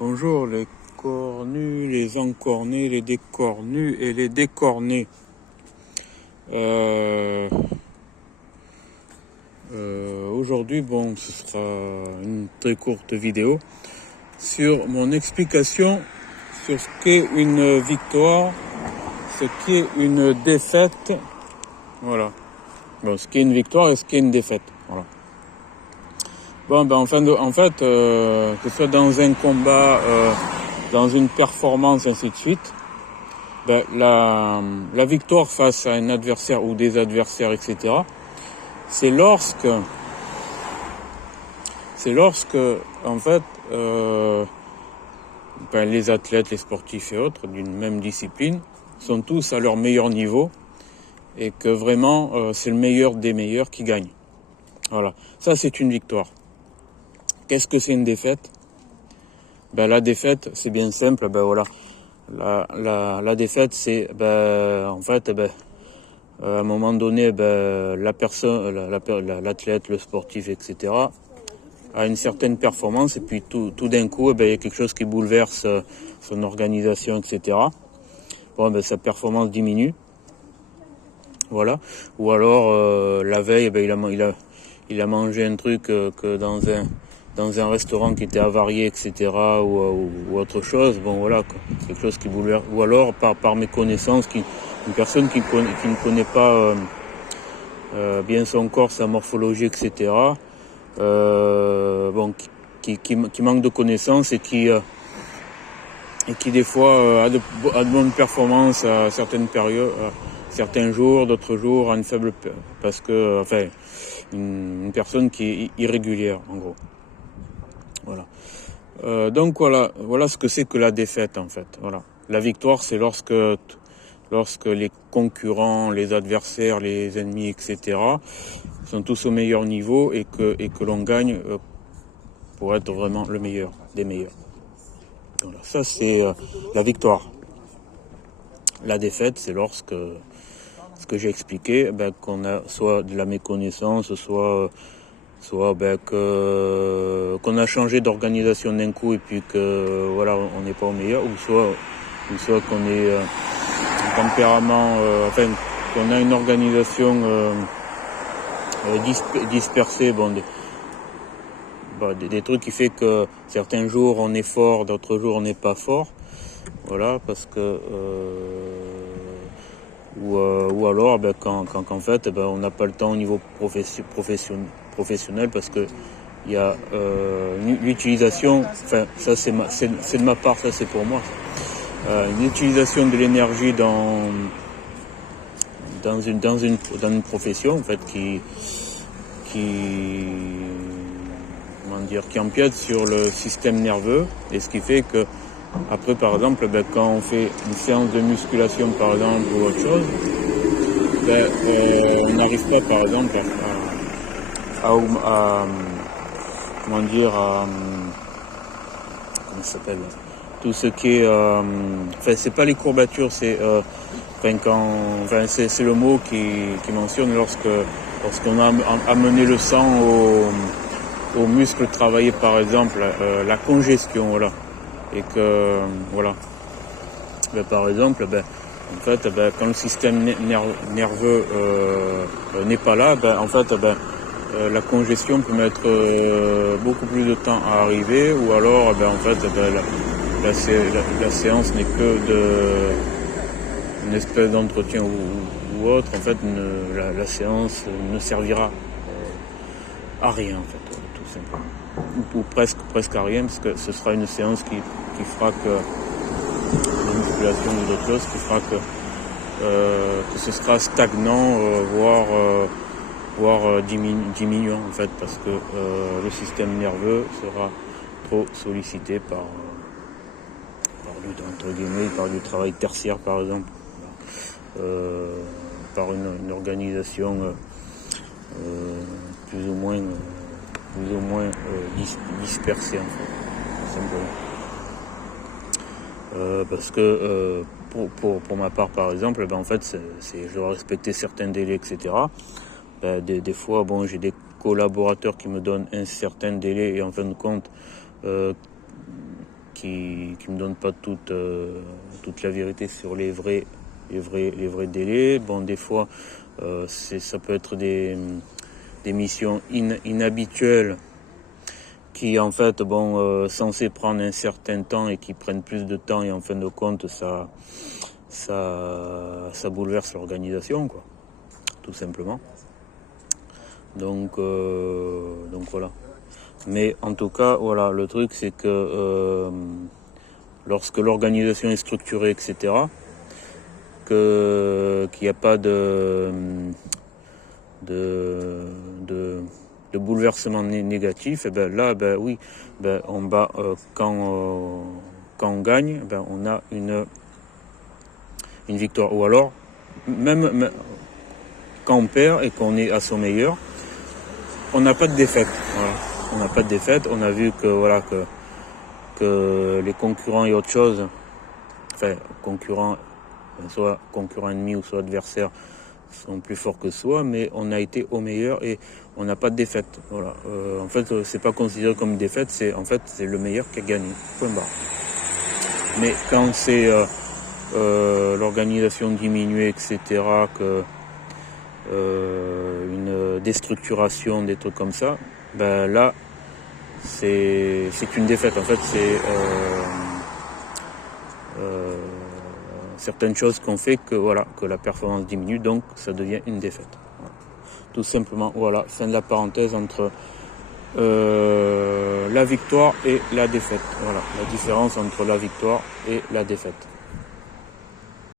Bonjour les cornus, les encornés, les décornus et les décornés. Aujourd'hui, ce sera une très courte vidéo sur mon explication sur ce qu'est une victoire, ce qu'est une défaite. Voilà. Ce qu'est une victoire et ce qu'est une défaite. Voilà. En fait, que ce soit dans un combat, dans une performance, ainsi de suite, la victoire face à un adversaire ou des adversaires, etc., c'est lorsque, en fait, les athlètes, les sportifs et autres d'une même discipline sont tous à leur meilleur niveau et que vraiment, c'est le meilleur des meilleurs qui gagne. Voilà. Ça, c'est une victoire. Qu'est-ce que c'est une défaite? La défaite, c'est bien simple. La défaite, c'est en fait, à un moment donné, la personne, l'athlète, le sportif, etc., a une certaine performance et puis tout d'un coup, il y a quelque chose qui bouleverse son organisation, etc. Sa performance diminue. Voilà. Ou alors la veille, il a mangé un truc que dans un restaurant qui était avarié, etc., ou autre chose, quelque chose qui bouleverse, ou alors par méconnaissance, une personne qui ne connaît pas bien son corps, sa morphologie, etc., qui manque de connaissances et qui des fois a de bonnes performances à certaines périodes, certains jours, d'autres jours, à une faible, parce que, une personne qui est irrégulière, en gros. Voilà. Voilà ce que c'est que la défaite, en fait. Voilà. La victoire, c'est lorsque les concurrents, les adversaires, les ennemis, etc., sont tous au meilleur niveau et que l'on gagne pour être vraiment le meilleur des meilleurs. Voilà. Ça, c'est la victoire. La défaite, c'est lorsque, ce que j'ai expliqué, qu'on a soit de la méconnaissance, soit qu'on a changé d'organisation d'un coup et puis que on n'est pas au meilleur, ou soit qu'on est un tempérament, qu'on a une organisation dispersée, des trucs qui fait que certains jours on est fort, d'autres jours on n'est pas fort. Voilà, parce que ou alors qu'en fait on n'a pas le temps au niveau professionnel parce que il y a l'utilisation, ça c'est de ma part, ça c'est pour moi, une utilisation de l'énergie dans une profession, en fait, qui empiète sur le système nerveux, et ce qui fait que après, par exemple, quand on fait une séance de musculation, par exemple, ou autre chose, on n'arrive pas, par exemple, comment ça s'appelle, tout ce qui est, c'est pas les courbatures, c'est c'est le mot qui mentionne lorsqu'on a amené le sang aux muscles travaillés, par exemple, la congestion, voilà. Et que, par exemple, en fait, quand le système nerveux n'est pas là, la congestion peut mettre beaucoup plus de temps à arriver, ou alors, la séance n'est que une espèce d'entretien ou autre. En fait, la séance ne servira à rien, en fait, tout simplement. Ou presque à rien, parce que ce sera une séance qui fera que la musculation ou d'autres choses, qui fera que ce sera stagnant, voire diminuant, en fait, parce que le système nerveux sera trop sollicité par du travail tertiaire, par exemple, par une organisation plus ou moins dispersée, en fait, simplement. Parce que pour ma part, par exemple, en fait, je dois respecter certains délais, etc. Des fois, j'ai des collaborateurs qui me donnent un certain délai et en fin de compte qui me donne pas toute la vérité sur les vrais délais. Bon, des fois, ça peut être des missions inhabituelles qui en fait censées prendre un certain temps et qui prennent plus de temps, et en fin de compte ça bouleverse l'organisation, quoi, tout simplement. Donc voilà. Mais en tout cas, voilà, le truc c'est que lorsque l'organisation est structurée, etc., qu'il n'y a pas de bouleversement négatif, et ben là, ben oui, ben on bat quand on gagne, ben on a une victoire. Ou alors, même quand on perd et qu'on est à son meilleur, on n'a pas de défaite. Voilà. On n'a pas de défaite. On a vu que voilà que les concurrents et autre chose, enfin concurrents, soit concurrents ennemis ou soit adversaires, sont plus forts que soi, mais on a été au meilleur et on n'a pas de défaite. Voilà. En fait, c'est pas considéré comme une défaite, c'est le meilleur qui a gagné. Point barre. Mais quand c'est l'organisation diminuée, etc., que une déstructuration, des trucs comme ça, ben là c'est une défaite. En fait, c'est certaines choses qu'on fait que la performance diminue, donc ça devient une défaite. Voilà. Tout simplement, voilà, fin de la parenthèse entre la victoire et la défaite. Voilà, la différence entre la victoire et la défaite.